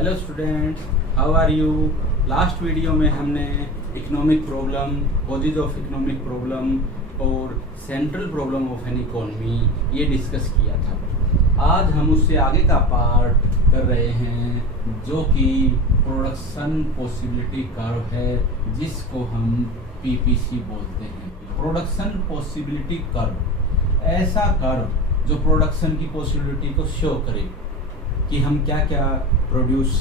Hello students, how are you. Last video में हमने economic problem, causes of economic problem और central problem of an economy ये discuss किया था। आज हम उससे आगे का पार्ट कर रहे हैं जो कि प्रोडक्शन पॉसिबिलिटी कर्व है, जिसको हम पीपीसी बोलते हैं। प्रोडक्शन पॉसिबिलिटी कर्व ऐसा कर्व जो प्रोडक्शन की पॉसिबिलिटी को शो करे कि हम क्या क्या प्रोड्यूस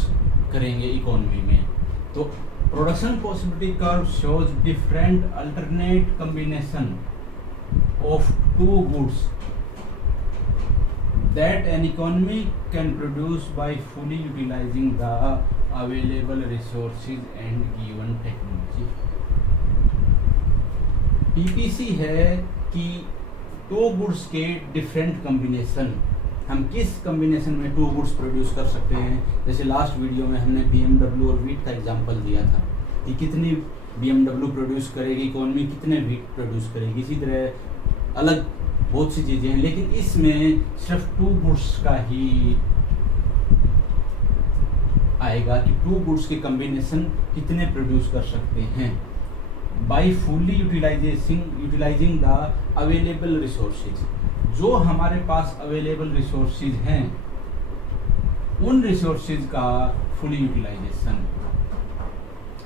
करेंगे इकोनॉमी में। तो production possibility curve shows different alternate combination of two goods that an economy can produce by fully utilising the available resources and given technology. PPC है कि टू गुड्स के डिफरेंट कॉम्बिनेशन, हम किस combination में to goods produce कर सकते हैं। जैसे लास्ट वीडियो में हमने BMW और वीट का एग्जांपल दिया था कि कितनी BMW प्रोड्यूस करेगी इकोनॉमी, कितने वीट प्रोड्यूस करेगी। इसी तरह अलग बहुत सी चीज़ें हैं, लेकिन इसमें सिर्फ टू गुड्स का ही आएगा कि टू गुड्स के कॉम्बिनेशन कितने प्रोड्यूस कर सकते हैं by fully utilising the available resources. जो हमारे पास अवेलेबल रिसोर्सेज हैं उन रिसोर्सेज का फुली यूटिलाइजेशन,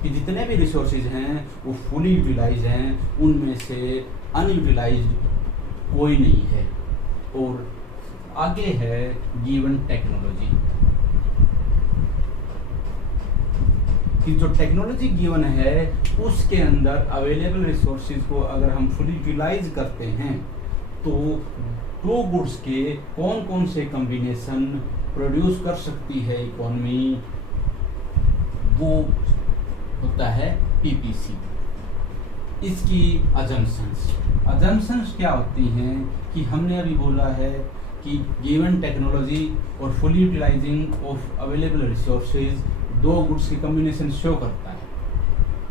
कि जितने भी रिसोर्सेज हैं वो फुली यूटिलाइज हैं, उनमें से अनयूटिलाइज्ड कोई नहीं है। और आगे है गिवन टेक्नोलॉजी, कि जो टेक्नोलॉजी गिवन है उसके अंदर अवेलेबल रिसोर्सेज को अगर हम फुली यूटिलाइज करते हैं तो टू गुड्स के कौन कौन से कॉम्बिनेशन प्रोड्यूस कर सकती है इकोनॉमी, वो होता है पीपीसी। इसकी अजम्पशंस क्या होती हैं कि हमने अभी बोला है कि गिवन टेक्नोलॉजी और fully utilising of available resources दो गुड्स की कॉम्बिनेशन शो करता है,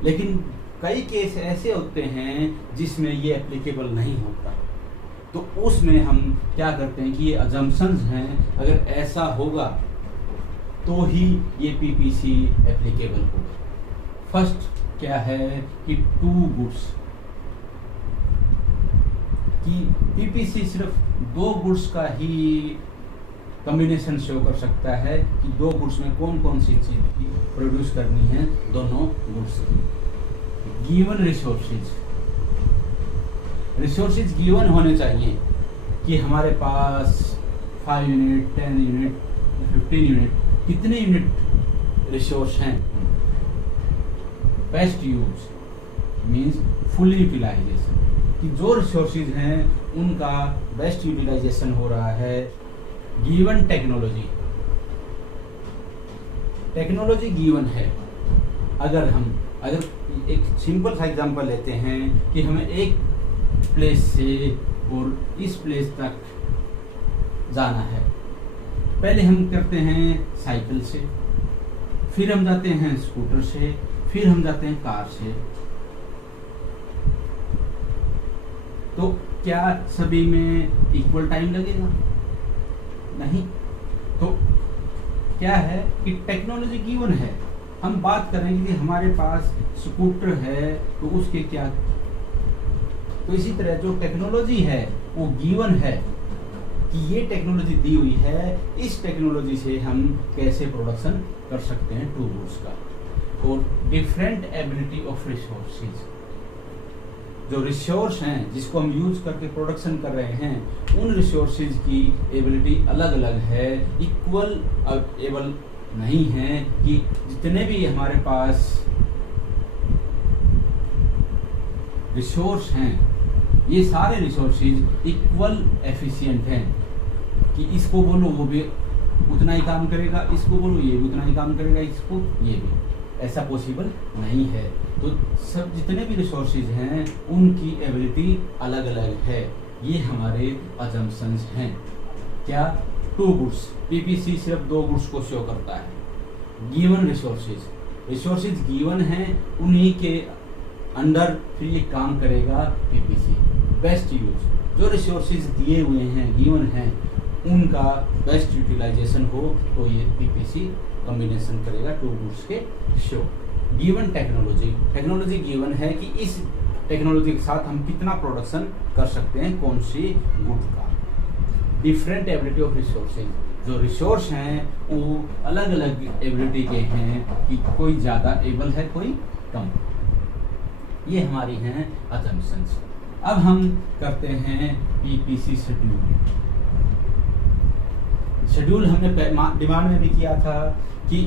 लेकिन कई केस ऐसे होते हैं जिसमें ये एप्लीकेबल नहीं होता। तो उसमें हम क्या करते हैं कि ये अजम्पशंस हैं, अगर ऐसा होगा तो ही ये पीपीसी एप्लीकेबल होगा। फर्स्ट क्या है कि टू गुड्स, कि पीपीसी सिर्फ दो गुड्स का ही कॉम्बिनेशन शो कर सकता है कि दो गुड्स में कौन कौन सी चीज़ प्रोड्यूस करनी है दोनों गुड्स की। गिवन रिसोर्सेज गिवन होने चाहिए कि हमारे पास 5 यूनिट, 10 यूनिट, 15 यूनिट, कितने यूनिट रिसोर्स हैं। Best use means full utilisation, कि जो रिसोर्सेज हैं उनका बेस्ट यूटिलाइजेशन हो रहा है। गिवन टेक्नोलॉजी गिवन है। अगर एक सिंपल सा एग्जांपल लेते हैं कि हमें एक प्लेस से और इस प्लेस तक जाना है। पहले हम करते हैं साइकिल से, फिर हम जाते हैं स्कूटर से, फिर हम जाते हैं कार से। तो क्या सभी में इक्वल टाइम लगेगा? नहीं। तो क्या है कि टेक्नोलॉजी गिवन है। हम बात करेंगे कि हमारे पास स्कूटर है तो उसके क्या, तो इसी तरह जो टेक्नोलॉजी है वो गिवन है कि ये टेक्नोलॉजी दी हुई है, इस टेक्नोलॉजी से हम कैसे प्रोडक्शन कर सकते हैं टू गुड्स का। और डिफरेंट एबिलिटी ऑफ रिसोर्सेज, जो रिसोर्स हैं जिसको हम यूज करके प्रोडक्शन कर रहे हैं उन रिसोर्सेज की एबिलिटी अलग अलग है, इक्वल एबल नहीं है कि जितने भी हमारे पास रिसोर्स हैं ये सारे रिसोर्सेज इक्वल एफिशिएंट हैं, कि इसको बोलो वो भी उतना ही काम करेगा, इसको बोलो ये भी उतना ही काम करेगा, इसको ये भी। ऐसा पॉसिबल नहीं है। तो सब जितने भी रिसोर्सेज हैं उनकी एबिलिटी अलग अलग है। ये हमारे अजम्पशंस हैं। क्या? टू गुड्स, पीपीसी सिर्फ दो गुड्स को शो करता है। गिवन रिसोर्सेज गिवन हैं, उन्हीं के अंडर फिर ये काम करेगा पीपीसी। बेस्ट यूज, जो रिसोर्सेज दिए हुए हैं गिवन हैं उनका बेस्ट यूटिलाइजेशन हो, तो ये पीपीसी कॉम्बिनेशन करेगा टू गुड्स के शो। गिवन टेक्नोलॉजी गिवन है कि इस टेक्नोलॉजी के साथ हम कितना प्रोडक्शन कर सकते हैं कौन सी गुड का। डिफरेंट एबिलिटी ऑफ रिसोर्सेज, जो रिसोर्स हैं वो अलग अलग एबिलिटी के हैं कि कोई ज़्यादा एबल है कोई कम। ये हमारी हैं असम्पशंस। अब हम करते हैं पीपीसी शेड्यूल हमने डिमांड में भी किया था कि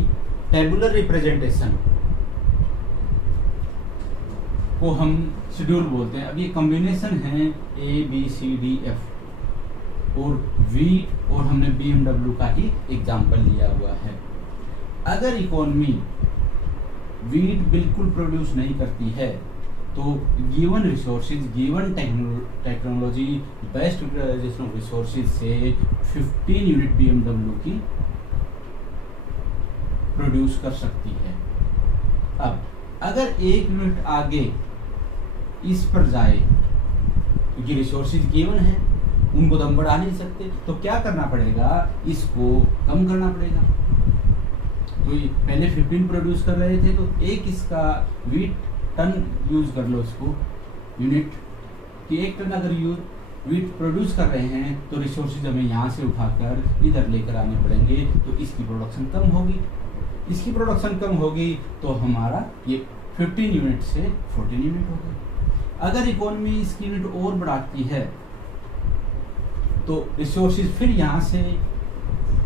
टेबुलर रिप्रेजेंटेशन को हम शेड्यूल बोलते हैं। अब ये कॉम्बिनेशन है ABCDF और वीट, और हमने BMW का ही एग्जाम्पल लिया हुआ है। अगर इकोनॉमी वीट बिल्कुल प्रोड्यूस नहीं करती है तो given resources, given technology, best utilisation of resources से 15 यूनिट BMW की प्रोड्यूस कर सकती है। अब अगर 1 यूनिट आगे इस पर जाए, क्योंकि रिसोर्सेज गिवन है, उनको तो हम बढ़ा नहीं सकते, तो क्या करना पड़ेगा, इसको कम करना पड़ेगा। तो पहले 15 प्रोड्यूस कर रहे थे, तो एक इसका वीट टन यूज कर लो, इसको यूनिट कि 1 टन अगर वीट प्रोड्यूस कर रहे हैं तो रिसोर्सेज हमें यहाँ से उठाकर इधर लेकर आने पड़ेंगे, तो इसकी प्रोडक्शन कम होगी। इसकी प्रोडक्शन कम होगी तो हमारा ये 15 यूनिट से 14 यूनिट होगा। अगर इकोनॉमी इसकी यूनिट और बढ़ाती है तो रिसोर्सेज फिर यहाँ से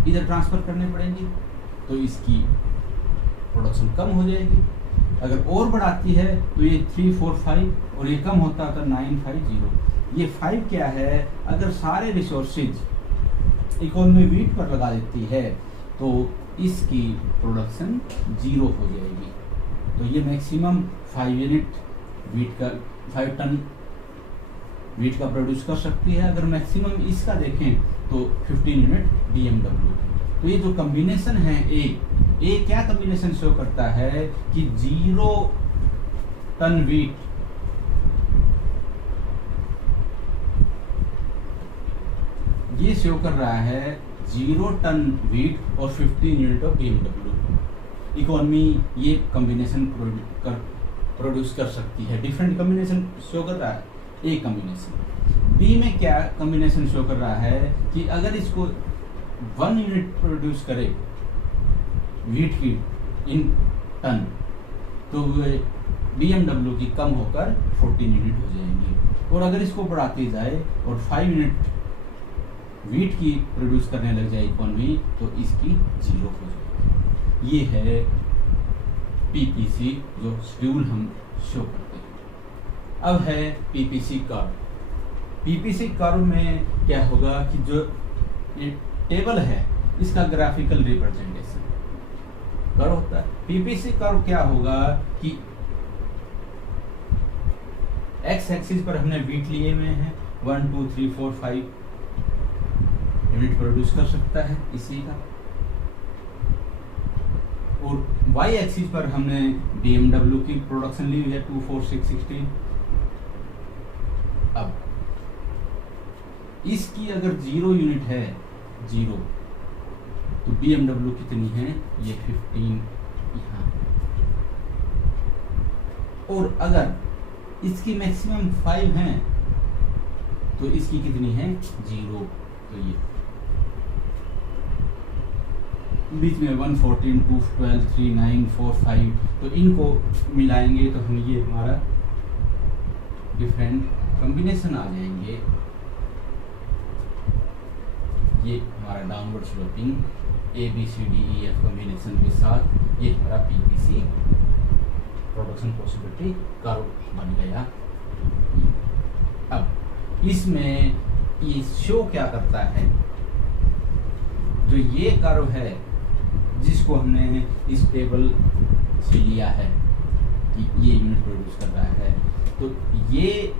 इधर ट्रांसफर करने पड़ेंगे, तो इसकी प्रोडक्शन कम हो जाएगी। अगर और बढ़ाती है तो ये 3, 4, 5 और ये कम होता है तो 9, 5, 0। ये 5 क्या है, अगर सारे रिसोर्सेज इकोनॉमी वीट पर लगा देती है तो इसकी प्रोडक्शन 0 हो जाएगी। तो ये मैक्सिमम 5 यूनिट वीट का, 5 टन वीट का प्रोड्यूस कर सकती है। अगर मैक्सिमम इसका देखें तो 15 यूनिट BMW। तो ये जो कॉम्बिनेशन है ए क्या कॉम्बिनेशन शो करता है कि 0 टन वीट ये शो कर रहा है 0 टन वीट और 15 यूनिट ऑफ BMW। इकोनॉमी ये कॉम्बिनेशन प्रोड्यूस कर सकती है। डिफरेंट कॉम्बिनेशन शो कर रहा है ए कॉम्बिनेशन। बी में क्या कॉम्बिनेशन शो कर रहा है कि अगर इसको 1 यूनिट प्रोड्यूस करे वीट की इन टन, तो BMW की कम होकर 14 यूनिट हो जाएंगी। और अगर इसको बढ़ाती जाए और 5 यूनिट वीट की प्रोड्यूस करने लग जाए इकोनॉमी, तो इसकी 0 हो जाएगी। ये है पीपीसी जो शेड्यूल हम शो करते हैं। अब है पीपीसी कर्व। पीपीसी कर्व में क्या होगा कि जो ये टेबल है इसका ग्राफिकल रिप्रेजेंटेशन कर्व होता है। पीपीसी कर्व क्या होगा कि एक्स एक्सिस पर हमने वीट लिए हुए हैं, 1, 2, 3, 4, 5 यूनिट प्रोड्यूस कर सकता है इसी का, और वाई एक्सिस पर हमने BMW की प्रोडक्शन ली हुई है 2, 4, 6, 16। अब इसकी अगर 0 यूनिट है 0, तो BMW कितनी है, ये 15 यहाँ। और अगर इसकी मैक्सिमम 5 है तो इसकी कितनी है 0, तो ये बीच में 1, 14, 2, 12, 3, 9, 4, 5, तो इनको मिलाएंगे तो हम ये हमारा डिफरेंट कॉम्बिनेशन आ जाएंगे। ये हमारा डाउनवर्ड स्लोपिंग ABCDEF कॉम्बिनेशन के साथ ये हमारा पीपीसी प्रोडक्शन पॉसिबिलिटी कर्व बन गया। अब इसमें ये शो क्या करता है, जो ये कर्व है जिसको हमने इस टेबल से लिया है कि ये यूनिट प्रोड्यूस कर रहा है, तो ये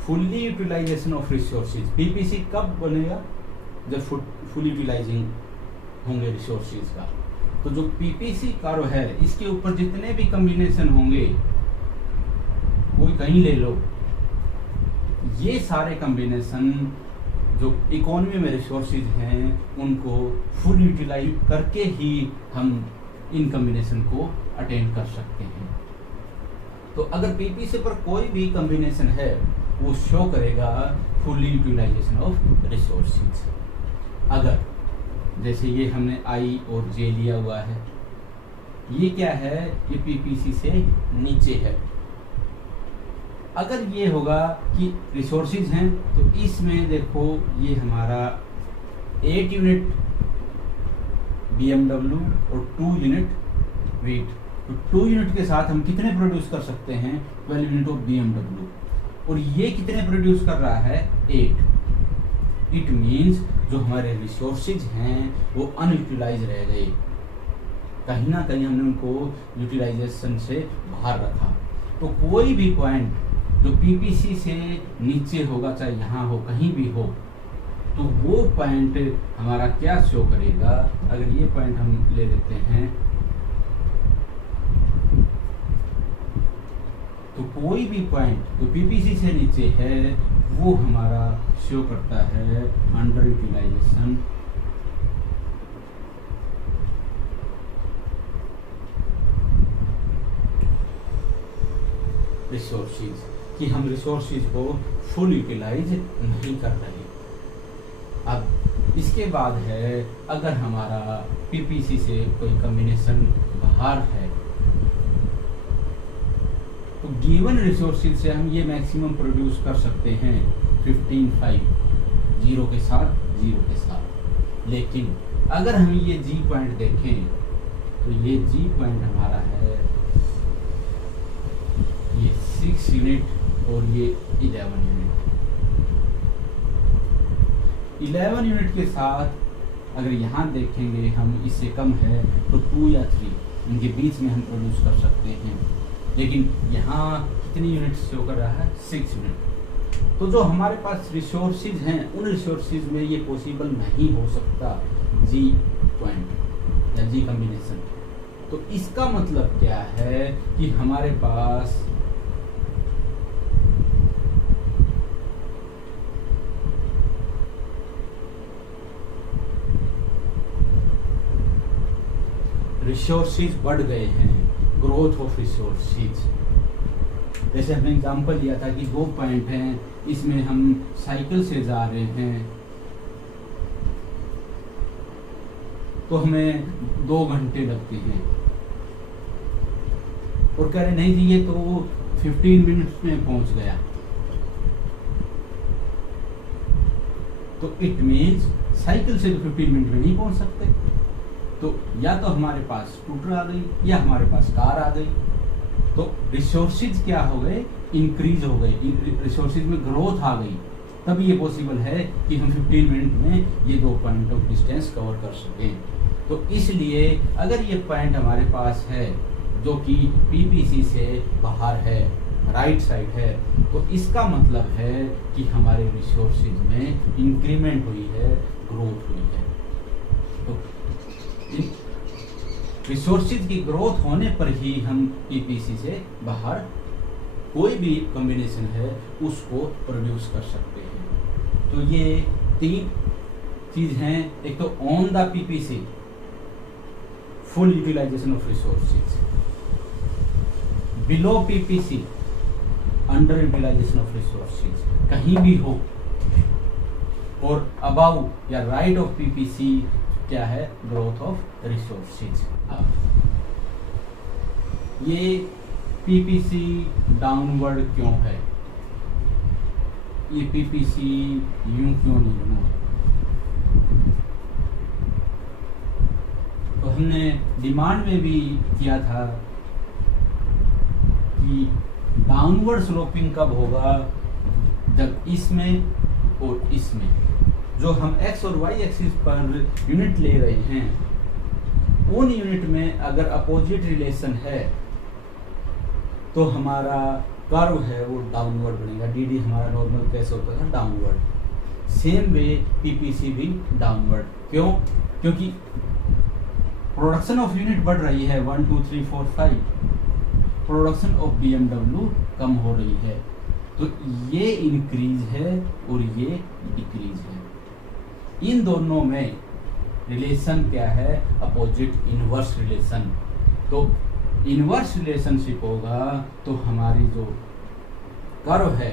fully utilisation of resources. PPC कब बनेगा, जब फुल यूटिलाइजिंग होंगे रिसोर्सेज का। तो जो पीपीसी कर्व है इसके ऊपर जितने भी कॉम्बिनेशन होंगे, कोई कहीं ले लो, ये सारे कॉम्बिनेशन जो इकोनॉमी में रिसोर्सेज हैं उनको फुल यूटिलाइज करके ही हम इन कॉम्बिनेशन को अटेंड कर सकते हैं। तो अगर पीपीसी पर कोई भी कॉम्बिनेशन है वो शो करेगा फुल यूटिलाइजेशन ऑफ रिसोर्सेज। अगर जैसे ये हमने आई और जे लिया हुआ है, ये क्या है, ये पीपीसी से नीचे है। अगर ये होगा कि रिसोर्सेज हैं तो इसमें देखो ये हमारा 8 यूनिट BMW और 2 यूनिट वेट। तो 2 यूनिट के साथ हम कितने प्रोड्यूस कर सकते हैं, 12 यूनिट ऑफ BMW, और ये कितने प्रोड्यूस कर रहा है, 8। इट मीन्स जो हमारे रिसोर्सेज हैं वो अनयूटिलाइज रह गए, कहीं ना कहीं हमने उनको यूटिलाइजेशन से बाहर रखा। तो कोई भी पॉइंट जो पीपीसी से नीचे होगा, चाहे यहाँ हो कहीं भी हो, तो वो पॉइंट हमारा क्या शो करेगा। अगर ये पॉइंट हम ले लेते हैं तो कोई भी पॉइंट जो पीपीसी से नीचे है वो हमारा शो करता है अंडर यूटिलाइजेशन रिसोर्सेज, कि हम रिसोर्सेज को फुल यूटिलाइज नहीं कर रहे। अब इसके बाद है, अगर हमारा पीपीसी से कोई कॉम्बिनेशन बाहर है तो गिवन रिसोर्सेज से हम ये मैक्सिमम प्रोड्यूस कर सकते हैं 15/5, 0 के साथ 0 के साथ। लेकिन अगर हम ये जी पॉइंट देखें तो ये जी पॉइंट हमारा है ये 6 यूनिट और ये 11 यूनिट। 11 यूनिट के साथ अगर यहाँ देखेंगे हम, इससे कम है तो 2 या 3 इनके बीच में हम प्रोड्यूस कर सकते हैं। लेकिन यहाँ कितनी यूनिट शो कर रहा है, 6 यूनिट। तो जो हमारे पास रिसोर्सेज हैं उन रिसोर्सेज में ये पॉसिबल नहीं हो सकता जी पॉइंट या जी कॉम्बिनेशन। तो इसका मतलब क्या है कि हमारे पास रिसोर्सेज बढ़ गए हैं, ग्रोथ ऑफ रिसोर्सेज। जैसे हमने एग्जांपल लिया था कि 2 पॉइंट हैं, इसमें हम साइकिल से जा रहे हैं तो हमें 2 घंटे लगते हैं, और कह रहे नहीं जी ये तो 15 मिनट्स में पहुंच गया। तो इट मीन्स साइकिल से तो 15 मिनट में नहीं पहुंच सकते। तो या तो हमारे पास स्कूटर आ गई या हमारे पास कार आ गई। तो रिसोर्सेज क्या हो गए, इंक्रीज हो गए, रिसोर्सेज में ग्रोथ आ गई, तब ये पॉसिबल है कि हम 15 मिनट में ये 2 पॉइंट ऑफ डिस्टेंस कवर कर सकें। तो इसलिए अगर ये पॉइंट हमारे पास है जो कि पीपीसी से बाहर है, राइट साइड है, तो इसका मतलब है कि हमारे रिसोर्सेज में इंक्रीमेंट हुई है, ग्रोथ हुई है। तो रिसोर्सेज की ग्रोथ होने पर ही हम पीपीसी से बाहर कोई भी कॉम्बिनेशन है उसको प्रोड्यूस कर सकते हैं। तो ये 3 चीज हैं, एक तो on the PPC full utilisation of resources, below PPC under utilisation of resources कहीं भी हो, और अबाउ या राइट ऑफ पीपीसी क्या है, ग्रोथ ऑफ रिसोर्सेज। ये पीपीसी डाउनवर्ड क्यों है, ये पीपीसी यूं क्यों नहीं बना। तो हमने डिमांड में भी किया था कि डाउनवर्ड स्लोपिंग कब होगा, जब इसमें और इसमें जो हम x और y एक्सिस पर यूनिट ले रहे हैं उन यूनिट में अगर अपोजिट रिलेशन है तो हमारा कर्व है वो डाउनवर्ड बनेगा। डी हमारा नॉर्मल कैसे होता था, डाउनवर्ड। सेम वे पीपीसी भी डाउनवर्ड। क्यों? क्योंकि प्रोडक्शन ऑफ यूनिट बढ़ रही है 1 2 3 4 5, प्रोडक्शन ऑफ BMW कम हो रही है। तो ये इंक्रीज है और ये डिक्रीज है। इन दोनों में रिलेशन क्या है? Opposite inverse relation. तो इनवर्स रिलेशनशिप होगा तो हमारी जो कर्व है,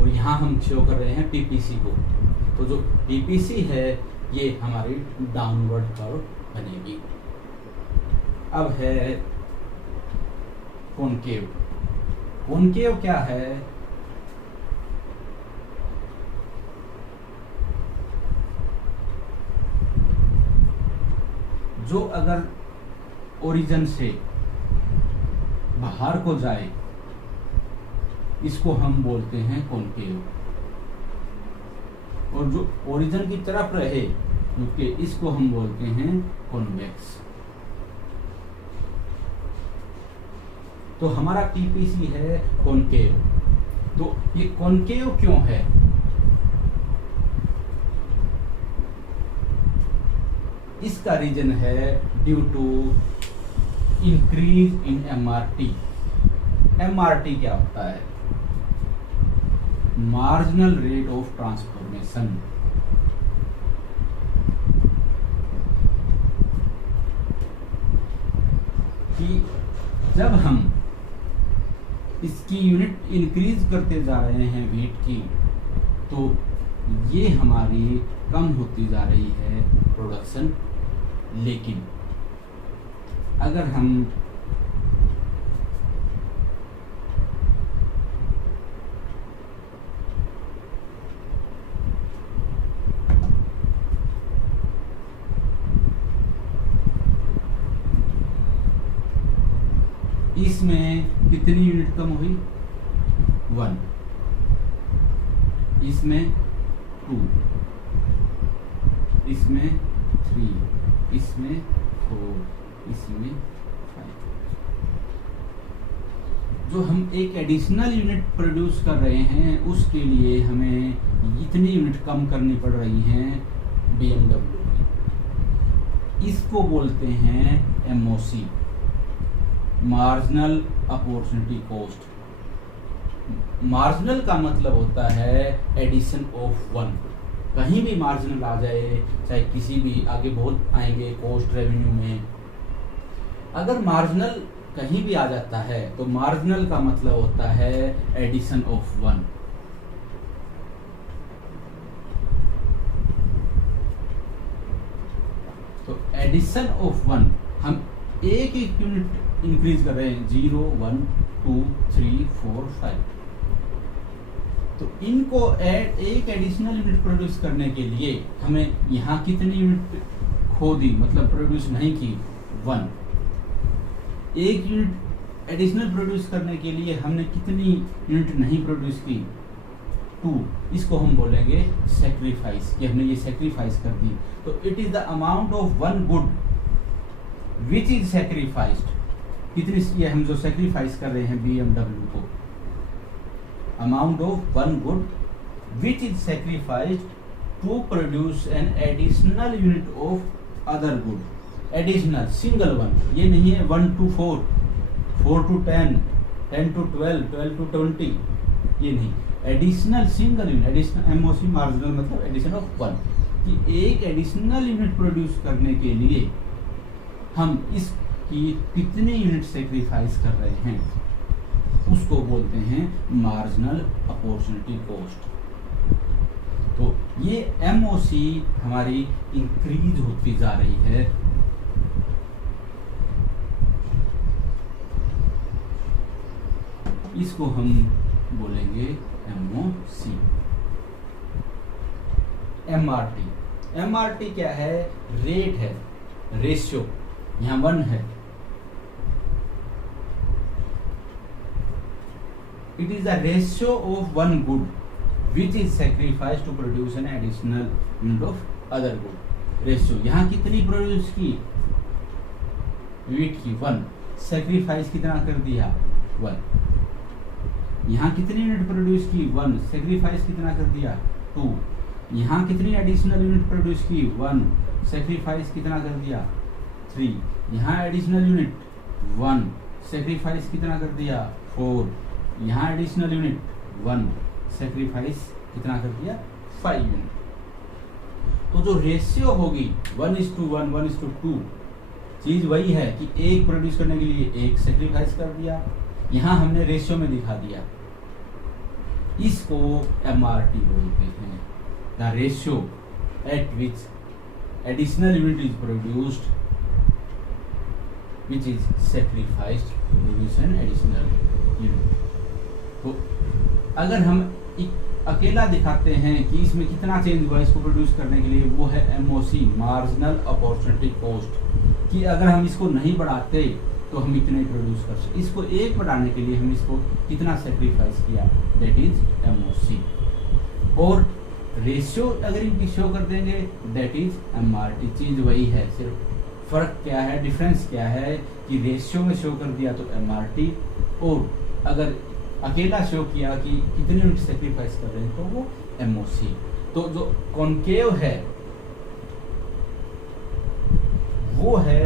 और यहाँ हम शो कर रहे हैं पीपीसी को, तो जो पीपीसी है ये हमारी डाउनवर्ड कर्व बनेगी। अब है कॉनकेव। कॉनकेव क्या है? जो अगर ओरिजिन से बाहर को जाए इसको हम बोलते हैं कॉनकेव, और जो ओरिजिन की तरफ रहे क्योंकि इसको हम बोलते हैं कॉन्वेक्स। तो हमारा पीपीसी है कॉनकेव। तो ये कॉनकेव क्यों है? इसका रीजन है due to increase in MRT. MRT क्या होता है? Marginal rate of transformation. कि जब हम इसकी यूनिट इंक्रीज करते जा रहे हैं वेट की, तो ये हमारी कम होती जा रही है प्रोडक्शन। लेकिन अगर हम इसमें कितनी यूनिट कम हुई? 1, इसमें 2, इसमें 3, इसमें 4, इसमें 5। जो हम एक एडिशनल यूनिट प्रोड्यूस कर रहे हैं उसके लिए हमें इतनी यूनिट कम करनी पड़ रही हैं BMW की। इसको बोलते हैं MOC, marginal opportunity cost. Marginal का मतलब होता है एडिशन ऑफ 1। कहीं भी मार्जिनल आ जाए, चाहे किसी भी, आगे बहुत आएंगे कॉस्ट रेवेन्यू में, अगर मार्जिनल कहीं भी आ जाता है तो मार्जिनल का मतलब होता है एडिशन ऑफ 1। तो एडिशन ऑफ 1 हम एक एक यूनिट इंक्रीज कर रहे हैं, 0 1 2 3 4 5। तो इनको एक एडिशनल यूनिट प्रोड्यूस करने के लिए हमें यहाँ कितनी यूनिट खो दी, मतलब प्रोड्यूस नहीं की? 1। एक यूनिट एडिशनल प्रोड्यूस करने के लिए हमने कितनी यूनिट नहीं प्रोड्यूस की? 2। इसको हम बोलेंगे सेक्रीफाइस, कि हमने ये सेक्रीफाइस कर दी। तो it is the amount of 1 good which is sacrificed. कितनी ये हम जो सेक्रीफाइस कर रहे हैं BMW को, amount of 1 good which is sacrificed to produce an additional unit of other good. Additional single one, ये नहीं है 1 to 4, 4 to 10, 10 to 12, 12 to 20, ये नहीं। Additional single unit, additional MOC marginal मतलब एडिशन ऑफ 1, कि एक एडिशनल यूनिट प्रोड्यूस करने के लिए हम इसकी कितनी यूनिट सेक्रीफाइस कर रहे हैं उसको बोलते हैं मार्जिनल अपॉर्चुनिटी कॉस्ट। तो ये MOC हमारी इंक्रीज होती जा रही है। इसको हम बोलेंगे MOC। MRT क्या है? रेट है, रेशियो। यहाँ 1 है। It is the ratio of 1 good which is sacrificed to produce an additional unit of other good. Ratio यहाँ कितनी प्रोड्यूस की? वीट की 1। सेक्रीफाइस कितना कर दिया? 1। यहाँ कितनी यूनिट प्रोड्यूस की? 1। सेक्रीफाइस कितना कर दिया? 2। यहाँ कितनी एडिशनल यूनिट प्रोड्यूस की? 1। सेक्रीफाइस कितना कर दिया? 3, यहाँ एडिशनल यूनिट 1, सेक्रीफाइस कितना कर दिया 4, यहाँ एडिशनल यूनिट 1, सेक्रीफाइस कितना कर दिया 5 यूनिट। तो जो रेशियो होगी 1:1, 1:2, चीज वही है कि एक प्रोड्यूस करने के लिए एक सेक्रीफाइस कर दिया, यहाँ हमने रेशियो में दिखा दिया। इसको MRT बोलते हैं, the ratio at which additional unit is produced which is sacrificed to produce an additional unit. तो अगर हम अकेला दिखाते हैं कि इसमें कितना चेंज हुआ इसको प्रोड्यूस करने के लिए, वो है MOC, मार्जिनल अपॉर्चुनिटी कॉस्ट, कि अगर हम इसको नहीं बढ़ाते तो हम इतने प्रोड्यूस कर सकते। इसको एक बढ़ाने के लिए हम इसको कितना सेक्रीफाइस किया, दैट इज MOC। और रेशियो अगर इनकी शो कर देंगे दैट इज MRT। चीज वही है, सिर्फ फर्क क्या है, डिफरेंस क्या है कि रेशियो में शो कर दिया तो MRT, और अगर अकेला शो किया कि कितने यूनिट सेक्रीफाइस कर रहे हैं तो वो MOC। तो जो कॉन्केव है वो है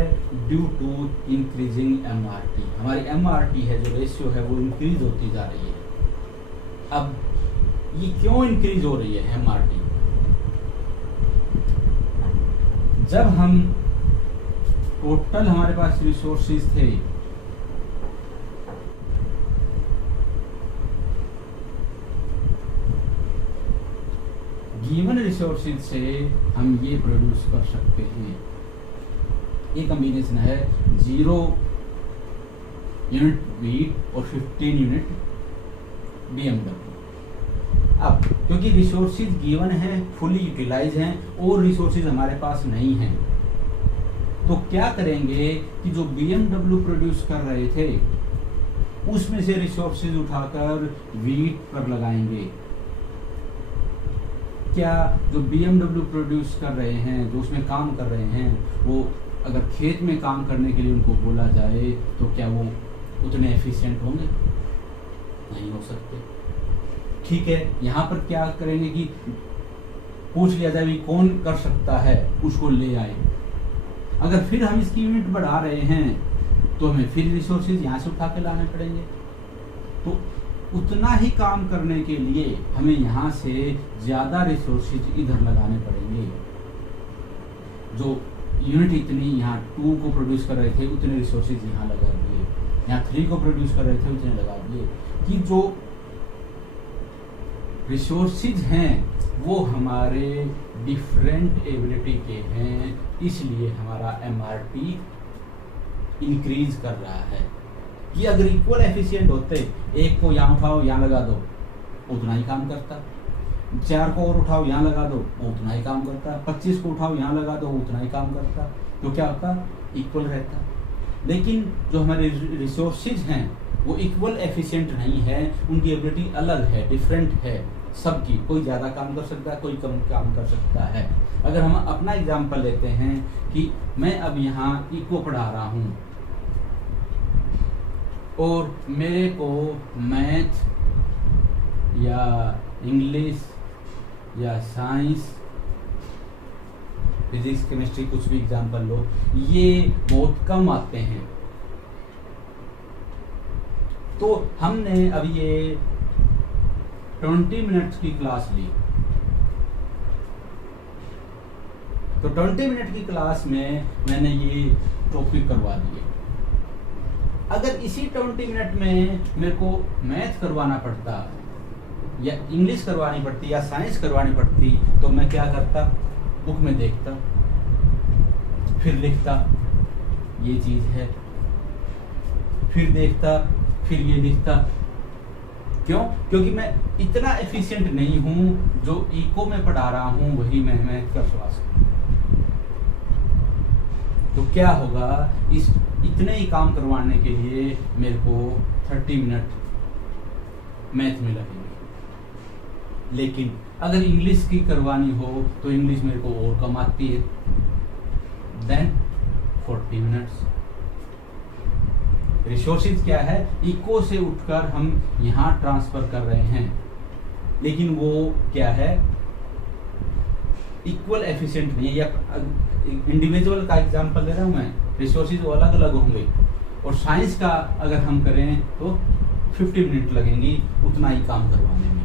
ड्यू टू इंक्रीजिंग MRT। हमारी MRT है जो रेशियो है वो इंक्रीज होती जा रही है। अब ये क्यों इंक्रीज हो रही है MRT? जब हम टोटल हमारे पास रिसोर्सेज थे, गिवन रिसोर्सेज से हम ये प्रोड्यूस कर सकते हैं। ये कॉम्बिनेशन है 0 यूनिट वीट और 15 यूनिट BMW। अब क्योंकि रिसोर्सेज गिवन है, फुली यूटिलाइज हैं और रिसोर्सेज हमारे पास नहीं हैं, तो क्या करेंगे कि जो BMW प्रोड्यूस कर रहे थे उसमें से रिसोर्सेज उठाकर वीट पर लगाएंगे। क्या जो BMW प्रोड्यूस कर रहे हैं, जो उसमें काम कर रहे हैं, वो अगर खेत में काम करने के लिए उनको बोला जाए तो क्या वो उतने एफिशिएंट होंगे? नहीं हो सकते। ठीक है, यहाँ पर क्या करेंगे कि पूछ लिया जाए कौन कर सकता है, उसको ले आए। अगर फिर हम इसकी यूनिट बढ़ा रहे हैं तो हमें फिर रिसोर्सेज यहाँ से उठा के लाने पड़ेंगे। तो उतना ही काम करने के लिए हमें यहाँ से ज़्यादा रिसोर्सेज इधर लगाने पड़ेंगे। जो यूनिट इतनी यहाँ 2 को प्रोड्यूस कर रहे थे उतने रिसोर्सेज यहाँ लगा दिए, यहाँ 3 को प्रोड्यूस कर रहे थे उतने लगा दिए, कि जो रिसोर्सेज हैं वो हमारे डिफरेंट एबिलिटी के हैं, इसलिए हमारा MRT इंक्रीज कर रहा है। कि अगर इक्वल एफिशिएंट होते, एक को यहाँ उठाओ यहाँ लगा दो उतना ही काम करता, 4 को और उठाओ यहाँ लगा दो उतना ही काम करता, 25 को उठाओ यहाँ लगा दो उतना ही काम करता, तो क्या होता, इक्वल रहता। लेकिन जो हमारे रिसोर्सेज हैं वो इक्वल एफिशिएंट नहीं है, उनकी एबिलिटी अलग है, डिफरेंट है सबकी। कोई ज़्यादा काम कर सकता है, कोई कम काम कर सकता है। अगर हम अपना एग्जाम्पल लेते हैं कि मैं अब यहाँ इको पढ़ा रहा हूँ और मेरे को मैथ या इंग्लिश या साइंस, फिजिक्स, केमिस्ट्री, कुछ भी एग्जाम्पल लो, ये बहुत कम आते हैं। तो हमने अब ये 20 मिनट्स की क्लास ली, तो 20 मिनट की क्लास में मैंने ये टॉपिक करवा दिए। अगर इसी 20 मिनट में मेरे को मैथ करवाना पड़ता या इंग्लिश करवानी पड़ती या साइंस करवानी पड़ती, तो मैं क्या करता, बुक में देखता, फिर लिखता ये चीज़ है, फिर देखता, फिर ये लिखता। क्यों? क्योंकि मैं इतना एफिशिएंट नहीं हूँ, जो इको में पढ़ा रहा हूँ वही मैं मैथ करवा सकूँ। तो क्या होगा, इस इतने ही काम करवाने के लिए मेरे को 30 मिनट मैथ में लगेंगे। लेकिन अगर इंग्लिश की करवानी हो तो इंग्लिश मेरे को और कम आती है, देन 40 मिनट्स। रिसोर्सेज क्या है, इको से उठकर हम यहाँ ट्रांसफर कर रहे हैं, लेकिन वो क्या है, इक्वल एफिशिएंट नहीं है। या इंडिविजुअल का एग्जांपल दे रहा हूँ मैं रिसोर्सेज वो अलग अलग होंगे। और साइंस का अगर हम करें तो 50 मिनट लगेंगी उतना ही काम करवाने में।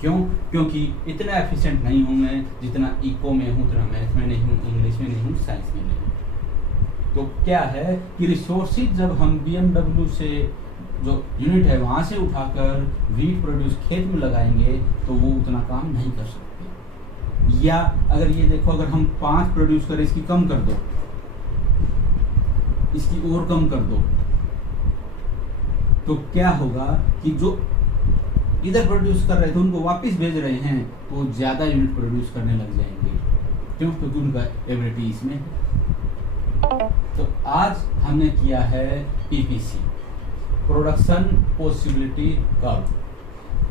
क्यों? क्योंकि इतना एफिशिएंट नहीं हूँ मैं जितना इको में हूँ, उतना मैथ में नहीं हूँ, इंग्लिश में नहीं हूँ, साइंस में नहीं हूँ। तो क्या है कि रिसोर्सेज जब हम BMW से जो यूनिट है वहाँ से उठाकर वीट प्रोड्यूस खेत में लगाएंगे तो वो उतना काम नहीं कर सकते। या अगर ये देखो, अगर हम 5 प्रोड्यूस करें, इसकी कम कर दो, इसकी और कम कर दो, तो क्या होगा कि जो इधर प्रोड्यूस कर रहे थे उनको वापस भेज रहे हैं तो ज्यादा यूनिट प्रोड्यूस करने लग जाएंगे। क्यों? क्योंकि उनका एबिलिटी इसमें है। तो आज हमने किया है PPC, प्रोडक्शन पॉसिबिलिटी कर्व,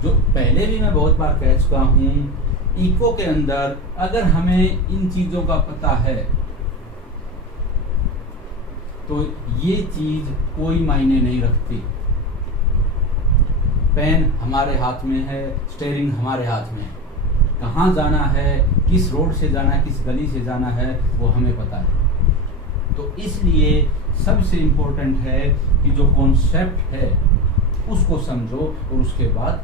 जो पहले भी मैं बहुत बार कह चुका हूँ। इको के अंदर अगर हमें इन चीजों का पता है तो ये चीज कोई मायने नहीं रखती। पेन हमारे हाथ में है, स्टीयरिंग हमारे हाथ में है, कहाँ जाना है, किस रोड से जाना है, किस गली से जाना है, वो हमें पता है। तो इसलिए सबसे इम्पोर्टेंट है कि जो कॉन्सेप्ट है उसको समझो और उसके बाद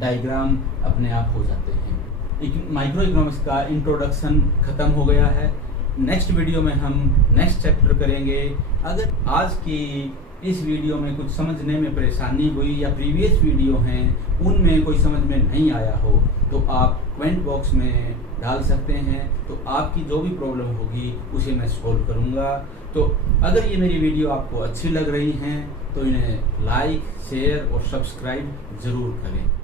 डायग्राम अपने आप हो जाते हैं। माइक्रो इकोनॉमिक्स का इंट्रोडक्शन खत्म हो गया है। नेक्स्ट वीडियो में हम नेक्स्ट चैप्टर करेंगे। अगर आज की इस वीडियो में कुछ समझने में परेशानी हुई या प्रीवियस वीडियो हैं उनमें कोई समझ में नहीं आया हो तो आप कमेंट बॉक्स में डाल सकते हैं, तो आपकी जो भी प्रॉब्लम होगी उसे मैं सॉल्व करूंगा। तो अगर ये मेरी वीडियो आपको अच्छी लग रही हैं तो इन्हें लाइक, शेयर और सब्सक्राइब ज़रूर करें।